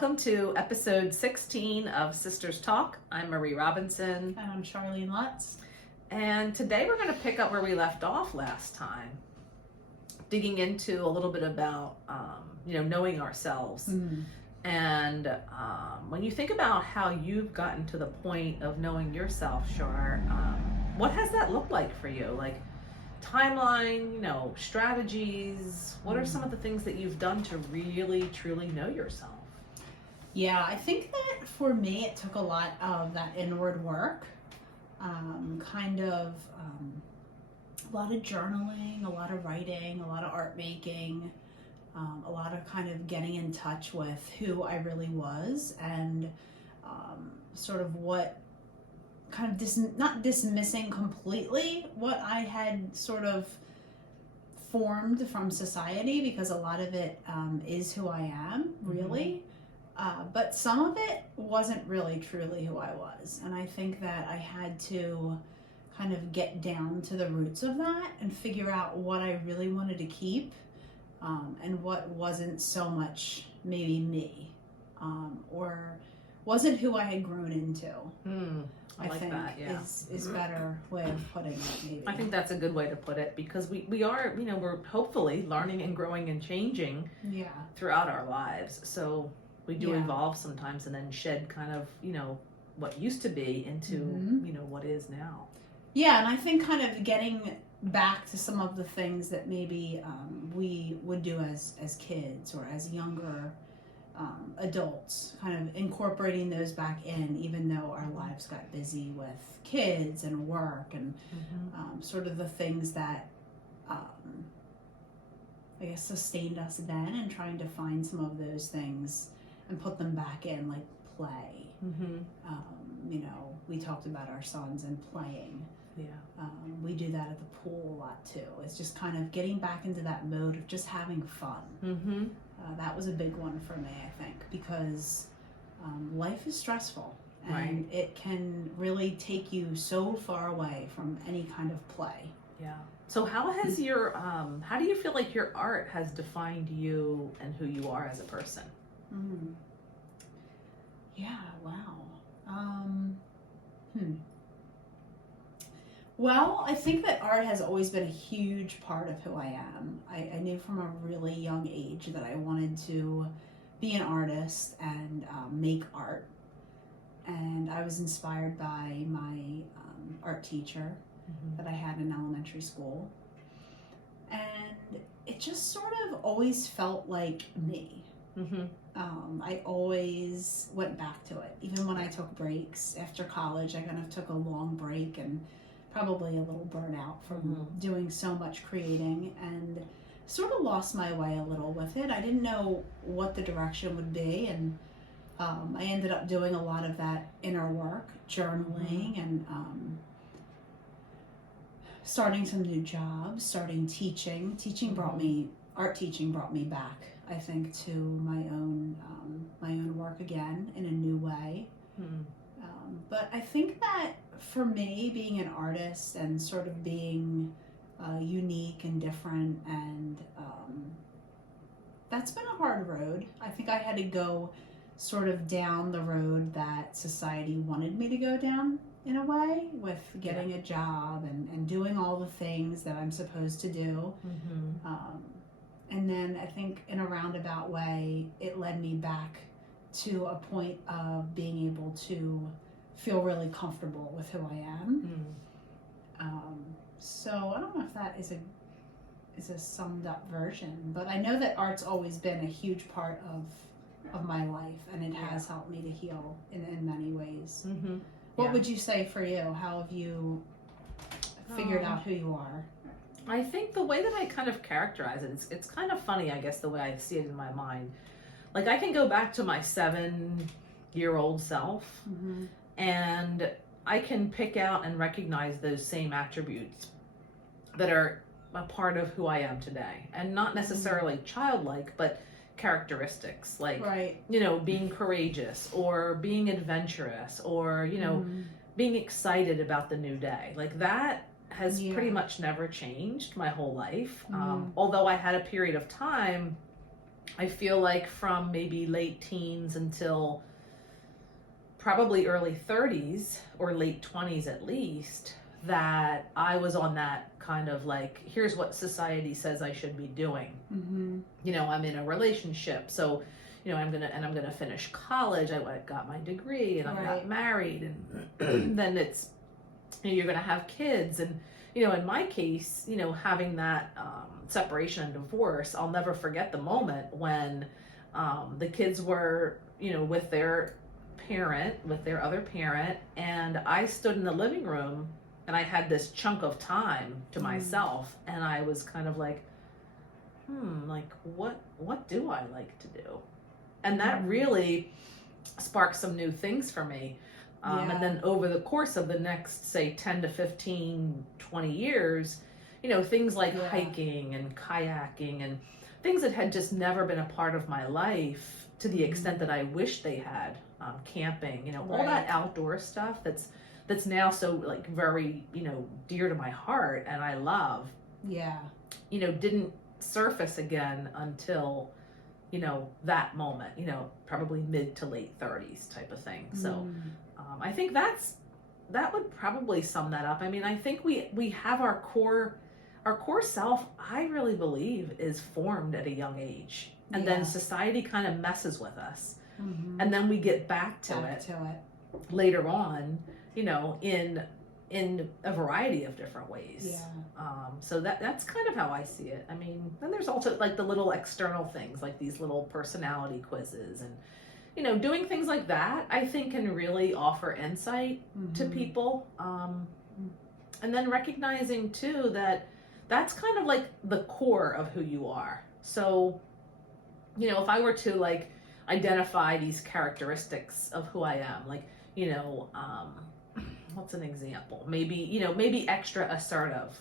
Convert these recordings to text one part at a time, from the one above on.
welcome to episode 16 of Sisters Talk. I'm Marie Robinson. And I'm Charlene Lutz. And today we're going to pick up where we left off last time, digging into a little bit about, knowing ourselves. And when you think about how you've gotten to the point of knowing yourself, Char, what has that looked like for you? Like timeline, strategies. What are some of the things that you've done to really, truly know yourself? Yeah, I think that for me, it took a lot of that inward work, a lot of journaling, a lot of writing, a lot of art making, a lot of kind of getting in touch with who I really was and sort of what kind of not dismissing completely what I had sort of formed from society, because a lot of it is who I am, really. But some of it wasn't really truly who I was. And I think that I had to kind of get down to the roots of that and figure out what I really wanted to keep and what wasn't so much maybe me or wasn't who I had grown into. I like think that, yeah. is better way of putting it, maybe. I think that's a good way to put it, because we are, we're hopefully learning and growing and changing throughout our lives. So we do evolve sometimes and then shed kind of, what used to be into, what is now. Yeah, and I think kind of getting back to some of the things that maybe we would do as kids or as younger adults, kind of incorporating those back in, even though our lives got busy with kids and work and sort of the things that I guess sustained us then, and trying to find some of those things and put them back in, like play. We talked about our sons and playing. We do that at the pool a lot too. It's just kind of getting back into that mode of just having fun. That was a big one for me, I think, because life is stressful and it can really take you so far away from any kind of play. Yeah. So how has your, how do you feel like your art has defined you and who you are as a person? Yeah, wow. Well, I think that art has always been a huge part of who I am. I knew from a really young age that I wanted to be an artist and make art. And I was inspired by my art teacher that I had in elementary school. And it just sort of always felt like me. I always went back to it. Even when I took breaks after college, I kind of took a long break and probably a little burnout from doing so much creating, and sort of lost my way a little with it. I didn't know what the direction would be, and I ended up doing a lot of that inner work, journaling, and starting some new jobs, starting teaching. Art teaching brought me back, I think, to my own work again in a new way. But I think that for me, being an artist and sort of being unique and different, and that's been a hard road. I think I had to go sort of down the road that society wanted me to go down, in a way, with getting a job and doing all the things that I'm supposed to do. And then I think in a roundabout way, it led me back to a point of being able to feel really comfortable with who I am. So I don't know if that is a summed up version, but I know that art's always been a huge part of my life, and it has helped me to heal in many ways. What would you say for you? How have you figured out who you are? I think the way that I kind of characterize it, it's kind of funny, I guess, the way I see it in my mind. Like, I can go back to my 7-year-old self, and I can pick out and recognize those same attributes that are a part of who I am today. And not necessarily childlike, but characteristics, like, being courageous, or being adventurous, or, being excited about the new day. Like, that has pretty much never changed my whole life. Although I had a period of time I feel like from maybe late teens until probably early 30s or late 20s at least, that I was on that kind of like, here's what society says I should be doing. You know, I'm in a relationship, so you know, I'm gonna finish college. I got my degree, and I got married, and then it's, you know, you're gonna have kids, and you know, in my case, you know, having that separation and divorce, I'll never forget the moment when the kids were, you know, with their other parent, and I stood in the living room, and I had this chunk of time to myself, and I was kind of like, like what do I like to do? And that really sparked some new things for me. And then over the course of the next, say, 10 to 15, 20 years, you know, things like hiking and kayaking and things that had just never been a part of my life to the extent that I wish they had, camping, you know, all that outdoor stuff that's now so like very, you know, dear to my heart and I love, you know, didn't surface again until, you know, that moment, you know, probably mid to late 30s type of thing. So I think that would probably sum that up. I mean, I think we have our core self, I really believe, is formed at a young age, and then society kind of messes with us, and then we get back to it later on, you know, in a variety of different ways. So that's kind of how I see it. I mean, then there's also like the little external things, like these little personality quizzes, and you know, doing things like that, I think can really offer insight to people. And then recognizing too that that's kind of like the core of who you are. So, you know, if I were to like identify these characteristics of who I am, like, you know, what's an example? Maybe extra assertive.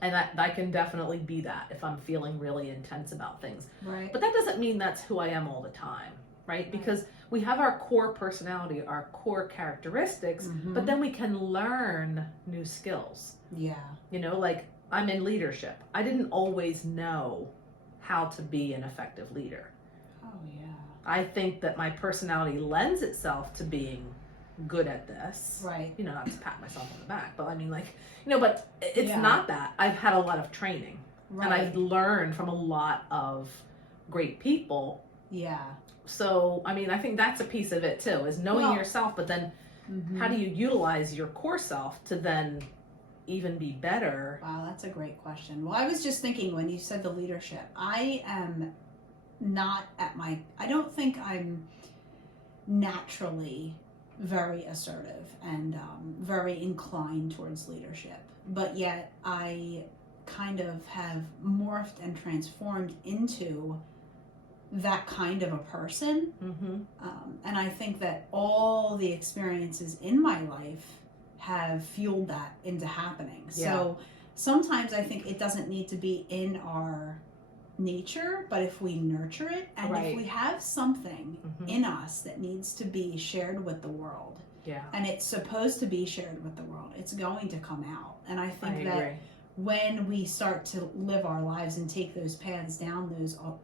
And I can definitely be that if I'm feeling really intense about things. But that doesn't mean that's who I am all the time, right? Because we have our core personality, our core characteristics, but then we can learn new skills. You know, like I'm in leadership. I didn't always know how to be an effective leader. I think that my personality lends itself to being good at this. You know, not to pat myself on the back, but I mean, like, you know, but it's not that. I've had a lot of training and I've learned from a lot of great people. So, I mean, I think that's a piece of it too, is knowing yourself, but then how do you utilize your core self to then even be better? Wow, that's a great question. Well, I was just thinking when you said the leadership, I don't think I'm naturally very assertive and very inclined towards leadership, but yet I kind of have morphed and transformed into that kind of a person. And I think that all the experiences in my life have fueled that into happening. So sometimes I think it doesn't need to be in our nature, but if we nurture it and if we have something in us that needs to be shared with the world, and it's supposed to be shared with the world, it's going to come out. And I think that when we start to live our lives and take those paths down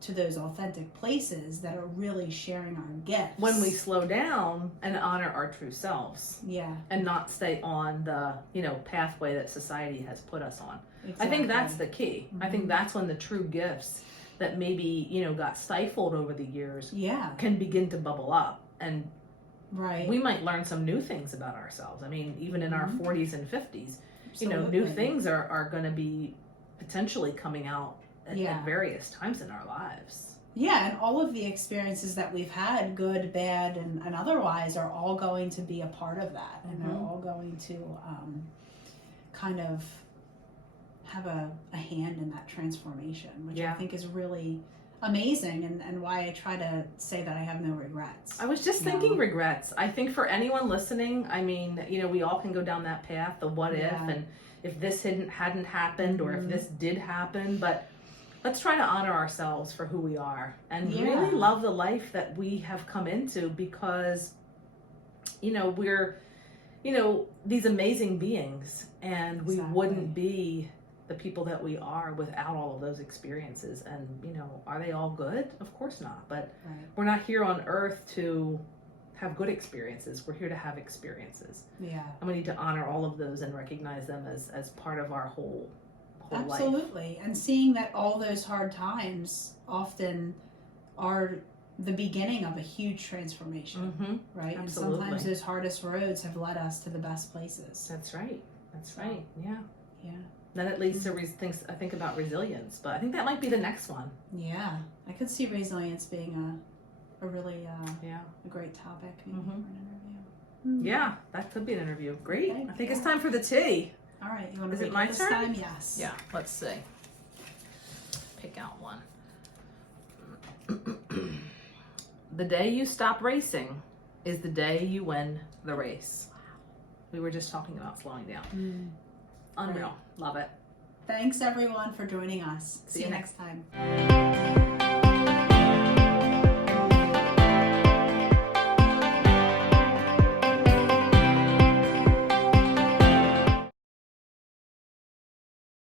to those authentic places that are really sharing our gifts, when we slow down and honor our true selves, and not stay on the, you know, pathway that society has put us on. I think that's the key. I think that's when the true gifts that maybe, you know, got stifled over the years can begin to bubble up, and we might learn some new things about ourselves. I mean, even in our 40s and 50s, you know, new things are going to be potentially coming out at various times in our lives. And all of the experiences that we've had, good, bad, and otherwise, are all going to be a part of that, and they're all going to kind of have a hand in that transformation, which I think is really amazing, and why I try to say that I have no regrets. I was just thinking regrets. I think for anyone listening, I mean, you know, we all can go down that path, the what if, and if this hadn't happened, or if this did happen, but let's try to honor ourselves for who we are and really love the life that we have come into, because, you know, we're, you know, these amazing beings, and we wouldn't be the people that we are without all of those experiences. And, you know, are they all good? Of course not. But Right. we're not here on earth to have good experiences. We're here to have experiences. Yeah. And we need to honor all of those and recognize them as part of our whole life. Absolutely. And seeing that all those hard times often are the beginning of a huge transformation, Mm-hmm. right? Absolutely. And sometimes those hardest roads have led us to the best places. That's right. That's right. Yeah. Yeah. Then it leads to things. I think about resilience, but I think that might be the next one. Yeah. I could see resilience being a really Yeah. a great topic maybe Mhm. for an interview. Yeah, that could be an interview. Great. Okay, I think it's yeah. time for the tea. All right. You want to Is it read my this turn? time? Yes. Yeah. Let's see. Pick out one. The day you stop racing is the day you win the race. We were just talking about slowing down. Unreal. Right. Love it. Thanks everyone for joining us. See See you you next time.